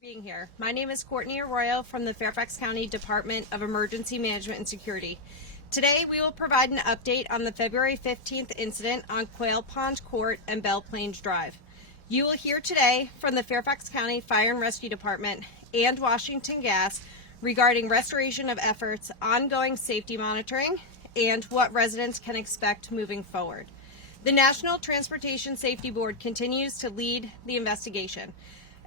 Being here. My name is Courtney Arroyo from the Fairfax County Department of Emergency Management and Security. Today we will provide an update on the February 15th incident on Quail Pond Court and Belle Plains Drive. You will hear today from the Fairfax County Fire and Rescue Department and Washington Gas regarding restoration of efforts, ongoing safety monitoring, and what residents can expect moving forward. The National Transportation Safety Board continues to lead the investigation.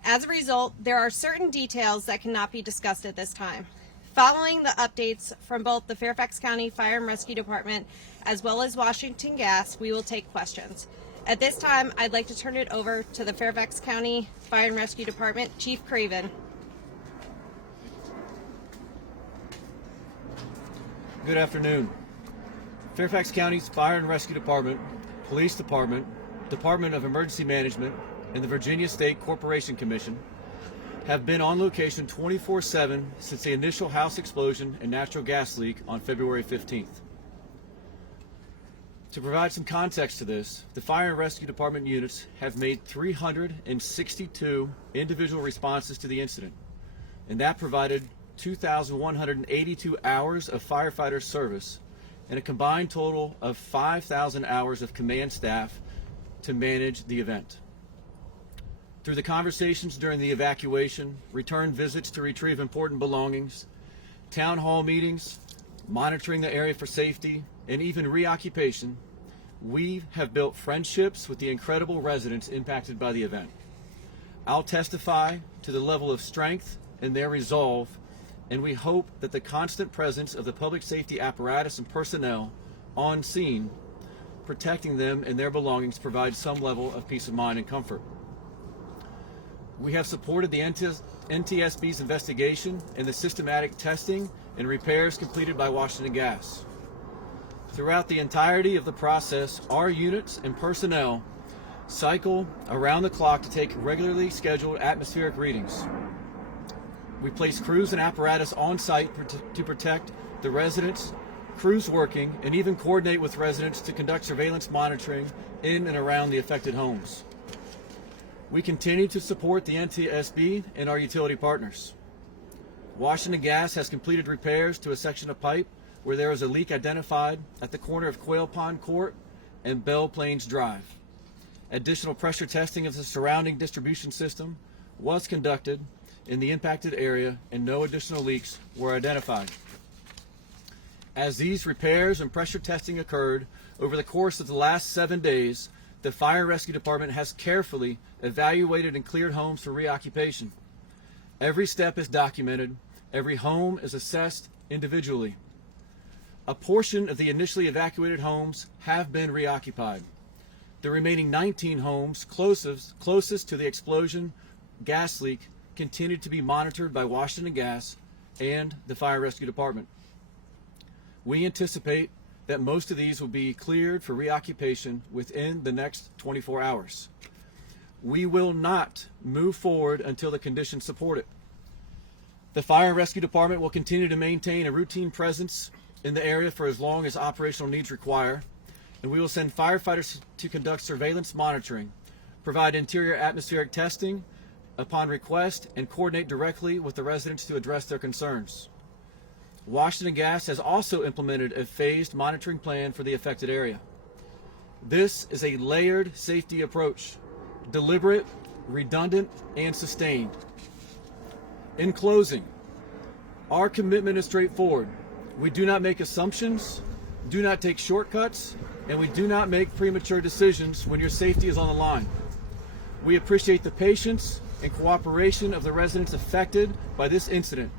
As a result, there are certain details that cannot be discussed at this time. Following the updates from both the Fairfax County Fire and Rescue Department as well as Washington Gas, we will take questions. At this time, I'd like to turn it over to the Fairfax County Fire and Rescue Department, Chief Craven. Good afternoon. Fairfax County's Fire and Rescue Department, Police Department, Department of Emergency Management, and the Virginia State Corporation Commission have been on location 24/7 since the initial house explosion and natural gas leak on February 15th. To provide some context to this, the Fire and Rescue Department units have made 362 individual responses to the incident, and that provided 2,182 hours of firefighter service and a combined total of 5,000 hours of command staff to manage the event. Through the conversations during the evacuation, return visits to retrieve important belongings, town hall meetings, monitoring the area for safety, and even reoccupation, we have built friendships with the incredible residents impacted by the event. I'll testify to the level of strength and their resolve, and we hope that the constant presence of the public safety apparatus and personnel on scene, protecting them and their belongings, provides some level of peace of mind and comfort. We have supported the NTSB's investigation and the systematic testing and repairs completed by Washington Gas. Throughout the entirety of the process, our units and personnel cycle around the clock to take regularly scheduled atmospheric readings. We place crews and apparatus on site to protect the residents, crews working, and even coordinate with residents to conduct surveillance monitoring in and around the affected homes. We continue to support the NTSB and our utility partners. Washington Gas has completed repairs to a section of pipe where there is a leak identified at the corner of Quail Pond Court and Belle Plains Drive. Additional pressure testing of the surrounding distribution system was conducted in the impacted area and no additional leaks were identified. As these repairs and pressure testing occurred over the course of the last 7 days, the Fire and Rescue Department has carefully evaluated and cleared homes for reoccupation. Every step is documented. Every home is assessed individually. A portion of the initially evacuated homes have been reoccupied. The remaining 19 homes closest to the explosion gas leak continue to be monitored by Washington Gas and the Fire and Rescue Department. We anticipate that most of these will be cleared for reoccupation within the next 24 hours. We will not move forward until the conditions support it. The Fire and Rescue Department will continue to maintain a routine presence in the area for as long as operational needs require, and we will send firefighters to conduct surveillance monitoring, provide interior atmospheric testing upon request, and coordinate directly with the residents to address their concerns. Washington Gas has also implemented a phased monitoring plan for the affected area. This is a layered safety approach, deliberate, redundant, and sustained. In closing, our commitment is straightforward. We do not make assumptions, do not take shortcuts, and we do not make premature decisions when your safety is on the line. We appreciate the patience and cooperation of the residents affected by this incident.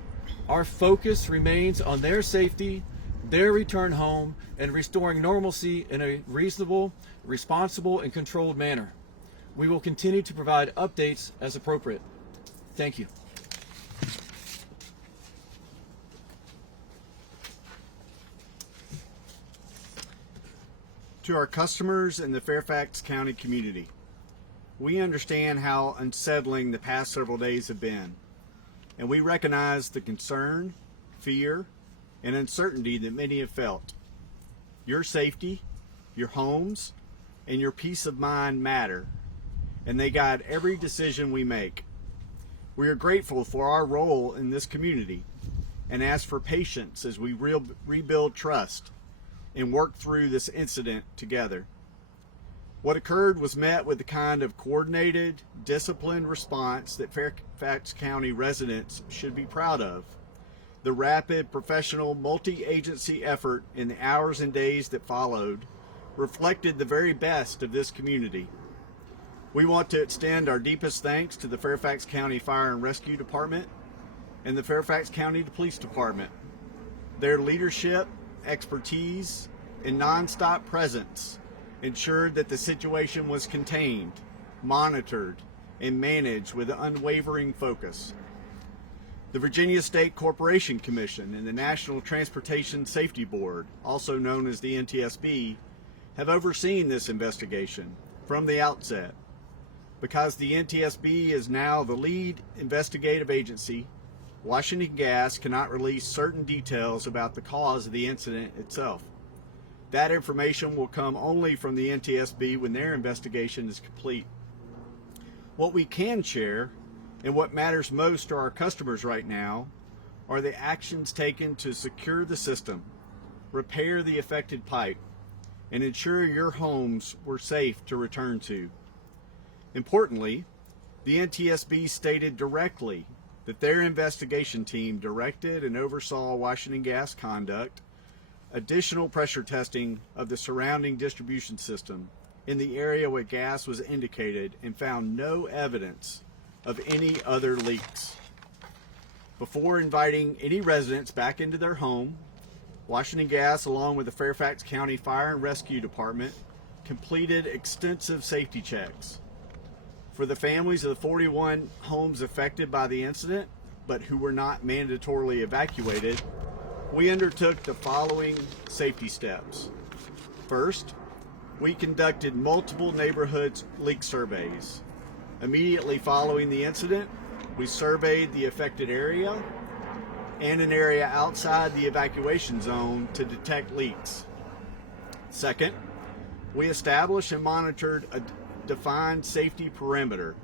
Our focus remains on their safety, their return home, and restoring normalcy in a reasonable, responsible, and controlled manner. We will continue to provide updates as appropriate. Thank you. To our customers in the Fairfax County community, we understand how unsettling the past several days have been, and we recognize the concern, fear, and uncertainty that many have felt. Your safety, your homes, and your peace of mind matter, and they guide every decision we make. We are grateful for our role in this community and ask for patience as we rebuild trust and work through this incident together. What occurred was met with the kind of coordinated, disciplined response that Fairfax County residents should be proud of. The rapid, professional, multi-agency effort in the hours and days that followed reflected the very best of this community. We want to extend our deepest thanks to the Fairfax County Fire and Rescue Department and the Fairfax County Police Department. Their leadership, expertise, and nonstop presence ensured that the situation was contained, monitored, and managed with unwavering focus. The Virginia State Corporation Commission and the National Transportation Safety Board, also known as the NTSB, have overseen this investigation from the outset. Because the NTSB is now the lead investigative agency, Washington Gas cannot release certain details about the cause of the incident itself. That information will come only from the NTSB when their investigation is complete. What we can share, and what matters most to our customers right now, are the actions taken to secure the system, repair the affected pipe, and ensure your homes were safe to return to. Importantly, the NTSB stated directly that their investigation team directed and oversaw Washington Gas conduct additional pressure testing of the surrounding distribution system in the area where gas was indicated and found no evidence of any other leaks. Before inviting any residents back into their home, Washington Gas, along with the Fairfax County Fire and Rescue Department, completed extensive safety checks. For the families of the 41 homes affected by the incident, but who were not mandatorily evacuated, we undertook the following safety steps. First, we conducted multiple neighborhood leak surveys. Immediately following the incident, we surveyed the affected area and an area outside the evacuation zone to detect leaks. Second, we established and monitored a defined safety perimeter.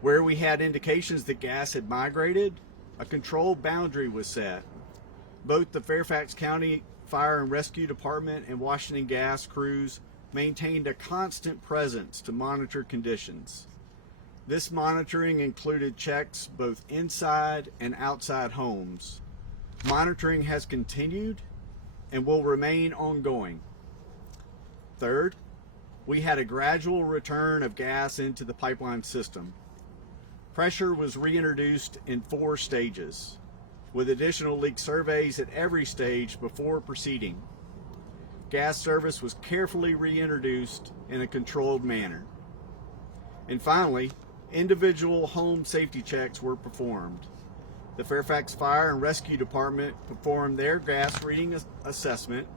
Where we had indications that gas had migrated, a control boundary was set. Both the Fairfax County Fire and Rescue Department and Washington Gas crews maintained a constant presence to monitor conditions. This monitoring included checks both inside and outside homes. Monitoring has continued and will remain ongoing. Third, we had a gradual return of gas into the pipeline system. Pressure was reintroduced in 4 stages, with additional leak surveys at every stage before proceeding. Gas service was carefully reintroduced in a controlled manner. And finally, individual home safety checks were performed. The Fairfax Fire and Rescue Department performed their gas reading assessment.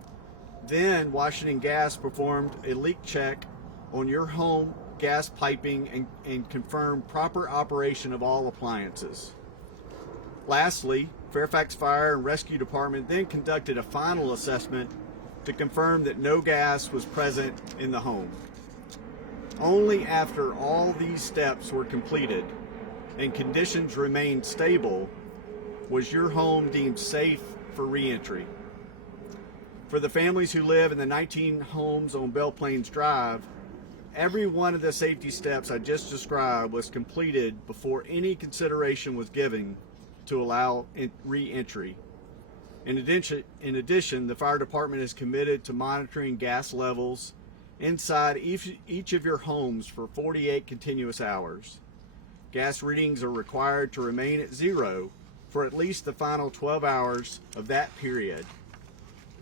Then Washington Gas performed a leak check on your home gas piping and confirmed proper operation of all appliances. Lastly, Fairfax Fire and Rescue Department then conducted a final assessment to confirm that no gas was present in the home. Only after all these steps were completed and conditions remained stable was your home deemed safe for reentry. For the families who live in the 19 homes on Belle Plains Drive, every one of the safety steps I just described was completed before any consideration was given to allow re-entry. In addition, the fire department is committed to monitoring gas levels inside each of your homes for 48 continuous hours. Gas readings are required to remain at 0 for at least the final 12 hours of that period.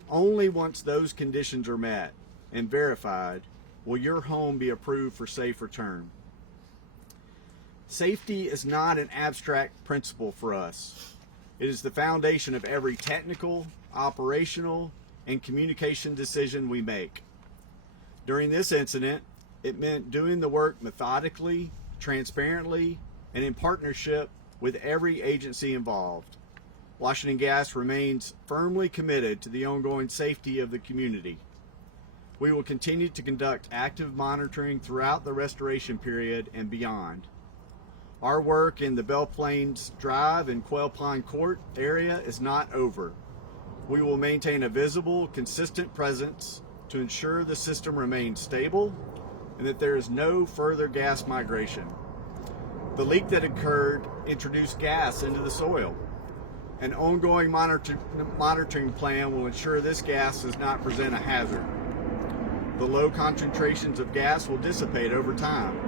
Only once those conditions are met and verified will your home be approved for safe return. Safety is not an abstract principle for us. It is the foundation of every technical, operational, and communication decision we make. During this incident, it meant doing the work methodically, transparently, and in partnership with every agency involved. Washington Gas remains firmly committed to the ongoing safety of the community. We will continue to conduct active monitoring throughout the restoration period and beyond. Our work in the Belle Plains Drive and Quail Pond Court area is not over. We will maintain a visible, consistent presence to ensure the system remains stable and that there is no further gas migration. The leak that occurred introduced gas into the soil. An ongoing monitoring plan will ensure this gas does not present a hazard. The low concentrations of gas will dissipate over time,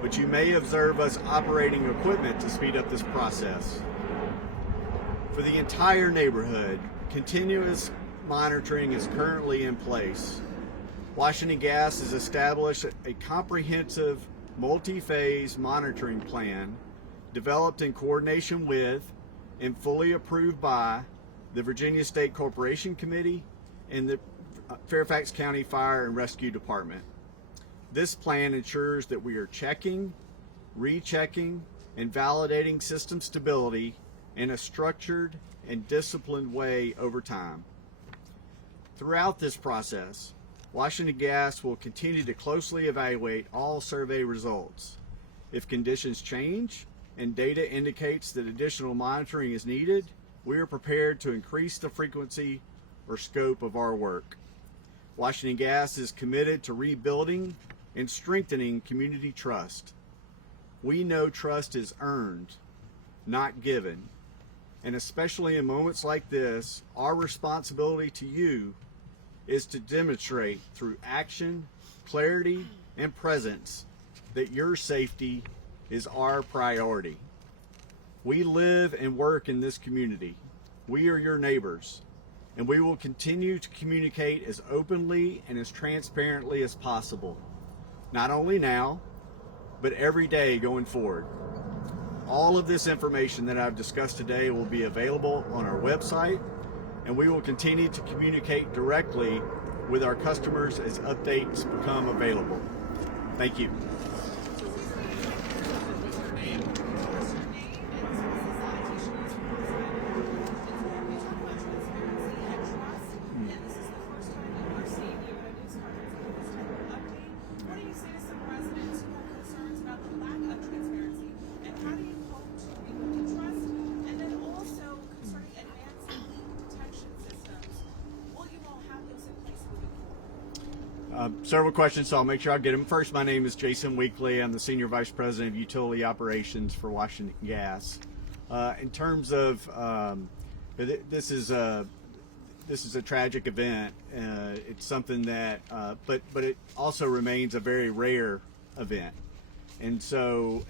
but you may observe us operating equipment to speed up this process. For the entire neighborhood, continuous monitoring is currently in place. Washington Gas has established a comprehensive multi-phase monitoring plan developed in coordination with and fully approved by the Virginia State Corporation Committee and the Fairfax County Fire and Rescue Department. This plan ensures that we are checking, rechecking, and validating system stability in a structured and disciplined way over time. Throughout this process, Washington Gas will continue to closely evaluate all survey results. If conditions change and data indicates that additional monitoring is needed, we are prepared to increase the frequency or scope of our work. Washington Gas is committed to rebuilding and strengthening community trust. We know trust is earned, not given. And especially in moments like this, our responsibility to you is to demonstrate through action, clarity, and presence that your safety is our priority. We live and work in this community. We are your neighbors, and we will continue to communicate as openly and as transparently as possible, not only now, but every day going forward. All of this information that I've discussed today will be available on our website, and we will continue to communicate directly with our customers as updates become available. Thank you. Several questions, so I'll make sure I get them. First, my name is Jason Weekly. I'm the Senior Vice President of Utility Operations for Washington Gas. In terms of, this is a tragic event. It's something that, but it also remains a very rare event. And so,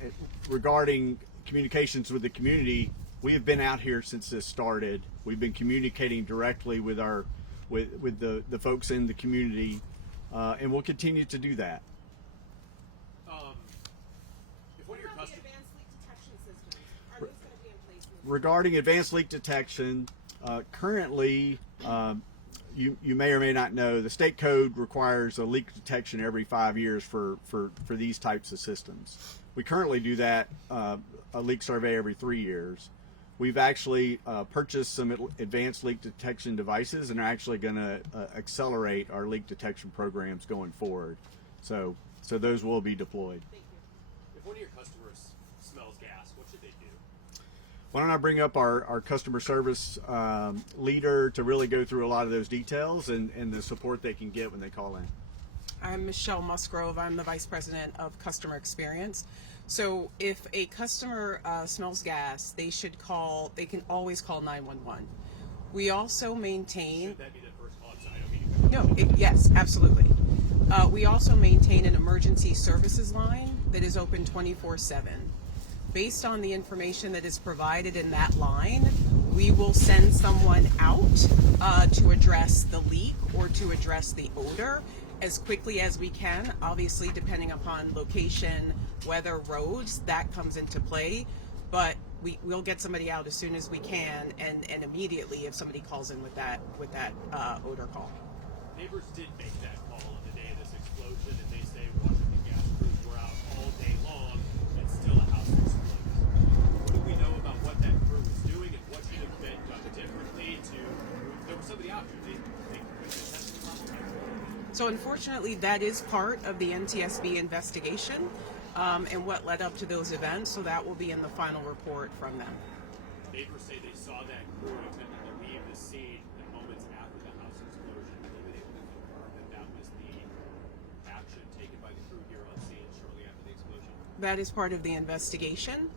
regarding communications with the community, we have been out here since this started. We've been communicating directly with the folks in the community. And we'll continue to do that. What about the advanced leak detection systems? Are those going to be in place? Regarding advanced leak detection, currently, you may or may not know, the state code requires a leak detection every 5 years for these types of systems. We currently do that, a leak survey every 3 years. We've actually purchased some advanced leak detection devices and are actually going to accelerate our leak detection programs going forward. So those will be deployed. Thank you. If one of your customers smells gas, what should they do? Why don't I bring up our customer service leader to really go through a lot of those details and the support they can get when they call in. I'm Michelle Musgrove. I'm the Vice President of Customer Experience. So if a customer smells gas, they can always call 911. We also maintain... Should that be the first call? I don't mean to... Yes, absolutely. We also maintain an emergency services line that is open 24/7. Based on the information that is provided in that line, we will send someone out to address the leak or to address the odor as quickly as we can. Obviously, depending upon location, weather, roads, that comes into play. But we'll get somebody out as soon as we can, and immediately if somebody calls in with that odor call. Neighbors did make that call on the day of this explosion, and they say Washington Gas crews were out all day long, and still a house exploded. What do we know about what that crew was doing, and what should have been done differently to... There was somebody out here. They couldn't attest to the problem? So unfortunately, that is part of the NTSB investigation. and what led up to those events. So that will be in the final report from them. Neighbors say they saw that crew attempting to leave the scene in moments after the house explosion. Have you been able to confirm that that was the action taken by the crew here on scene shortly after the explosion? That is part of the investigation,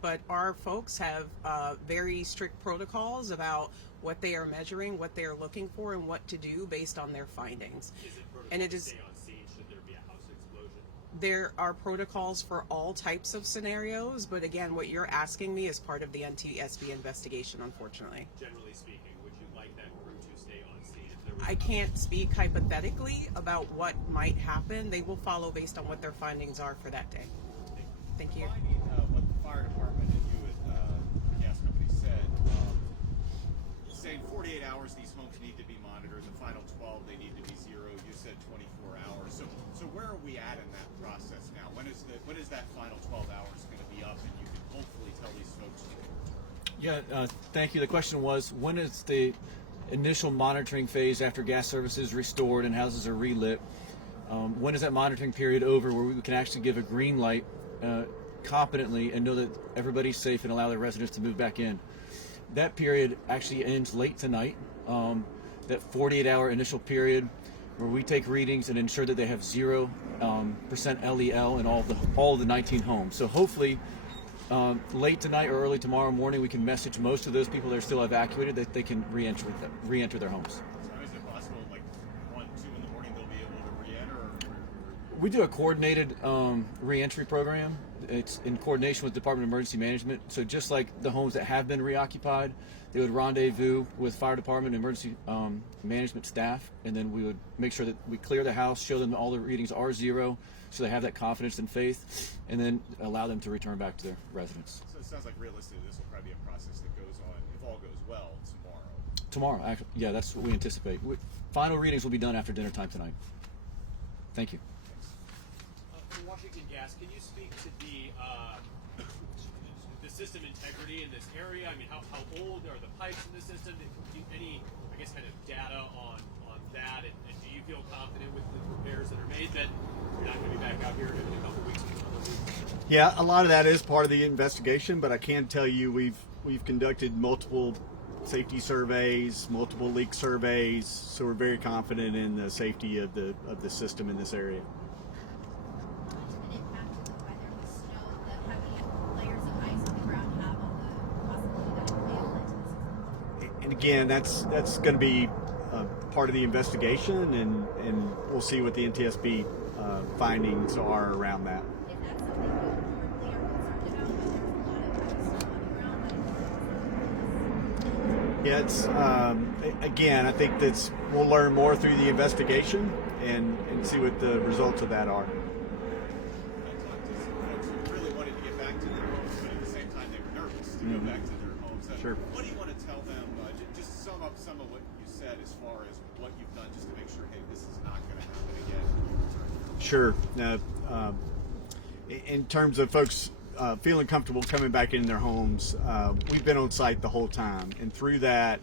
but our folks have very strict protocols about what they are measuring, what they are looking for, and what to do based on their findings. Is it protocol And it to is. stay on scene should there be a house explosion? There are protocols for all types of scenarios, but again, what you're asking me is part of the NTSB investigation, unfortunately. Generally speaking, would you like that crew to stay on scene if there was I can't speak hypothetically about what might happen. They will follow based on what their findings are for that day. Thank you. Combining what the fire department and you at the gas company said, saying 48 hours these homes need to be monitored, the final 12 they need to be zero. You said 24 hours. So where are we at in that process now? When is that final 12 hours going to be up, and you can hopefully tell these folks? Yeah, thank you. The question was, when is the initial monitoring phase after gas service is restored and houses are relit? When is that monitoring period over where we can actually give a green light competently and know that everybody's safe and allow the residents to move back in? That period actually ends late tonight. That 48-hour initial period where we take readings and ensure that they have 0% LEL in all the 19 homes. So hopefully late tonight or early tomorrow morning we can message most of those people that are still evacuated that they can re-enter their homes. So is it possible, like 1, 2 in the morning, they'll be able to re-enter? We do a coordinated re-entry program. It's in coordination with the Department of Emergency Management. So just like the homes that have been reoccupied, they would rendezvous with fire department and emergency management staff, and then we would make sure that we clear the house, show them all the readings are 0, so they have that confidence and faith, and then allow them to return back to their residence. So it sounds like realistically this will probably be a process that goes on, if all goes well, tomorrow. Tomorrow, actually, yeah, that's what we anticipate. Final readings will be done after dinner time tonight. Thank you. For Washington Gas, can you speak to the system integrity in this area? I mean, how old are the pipes in the system? Any, I guess, kind of data on that? And do you feel confident with the repairs that are made that you're not going to be back out here in a couple weeks? Yeah, a lot of that is part of the investigation, but I can tell you we've conducted multiple safety surveys, multiple leak surveys, so we're very confident in the safety of the system in this area. An impact of the weather with snow, the heavy layers of ice on the ground have on the possibility that it may have led to this. And again, that's going to be part of the investigation, and we'll see what the NTSB findings are around that. Is that something you currently are concerned about? That there's a lot of heavy snow on the ground that it Yeah, it's again, I think we'll learn more through the investigation and see what the results of that are. I talked to some folks who really wanted to get back to their homes, but at the same time they were nervous to go back to their homes. Sure. What do you want to tell them? Just sum up some of what you said as far as what you've done just to make sure, hey, this is not going to happen again when you return. Sure. In terms of folks feeling comfortable coming back in their homes, we've been on site the whole time, and through that,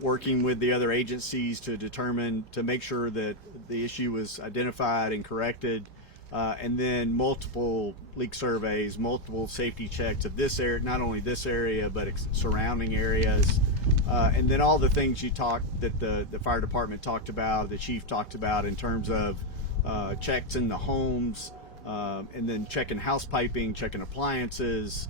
working with the other agencies to make sure that the issue was identified and corrected, and then multiple leak surveys, multiple safety checks of this area, not only this area but surrounding areas, and then all the things that the fire department talked about, the chief talked about in terms of checks in the homes, and then checking house piping, checking appliances,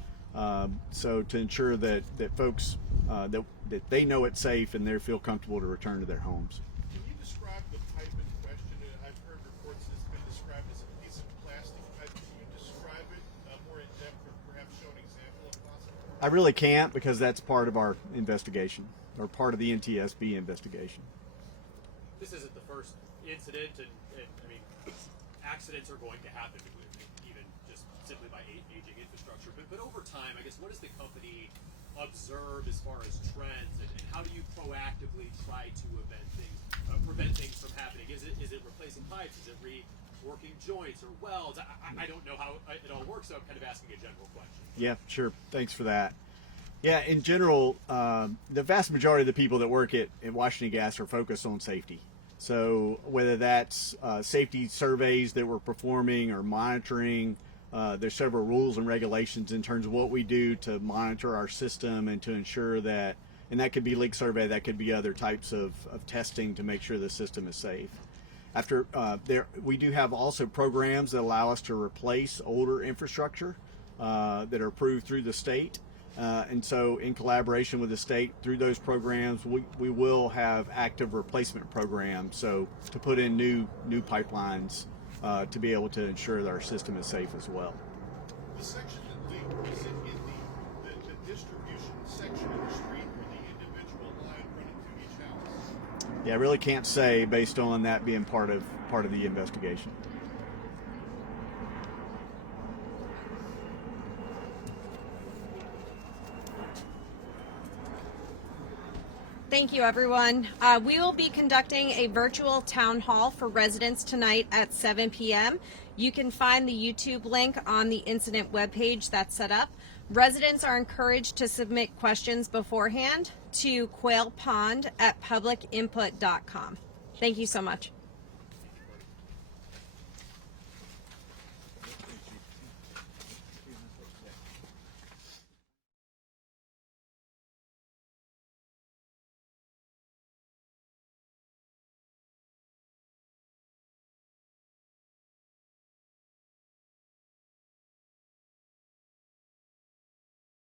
so to ensure that folks that they know it's safe and they feel comfortable to return to their homes. Can you describe the pipe in question? I've heard reports that it's been described as a piece of plastic pipe. Can you describe it more in depth, or perhaps show an example if possible? I really can't, because that's part of our investigation, or part of the NTSB investigation. This isn't the first incident, and I mean, accidents are going to happen, even just simply by aging infrastructure. But over time, I guess, what does the company observe as far as trends, and how do you proactively try to prevent things from happening? Is it replacing pipes? Is it reworking joints or welds? I don't know how it all works, so I'm kind of asking a general question. Yeah, sure. Thanks for that. Yeah, in general, the vast majority of the people that work at Washington Gas are focused on safety. So whether that's safety surveys that we're performing or monitoring, there's several rules and regulations in terms of what we do to monitor our system and to ensure that, and that could be leak survey, that could be other types of testing to make sure the system is safe. After we do have also programs that allow us to replace older infrastructure that are approved through the state. And so in collaboration with the state through those programs, we will have active replacement programs. So to put in new pipelines to be able to ensure that our system is safe as well. The section that leaked, was it in the distribution section of the street or the individual line running through each house? Yeah, I really can't say based on that being part of the investigation. Thank you, everyone. We will be conducting a virtual town hall for residents tonight at 7 p.m. You can find the YouTube link on the incident webpage that's set up. Residents are encouraged to submit questions beforehand to quailpond@publicinput.com. Thank you so much.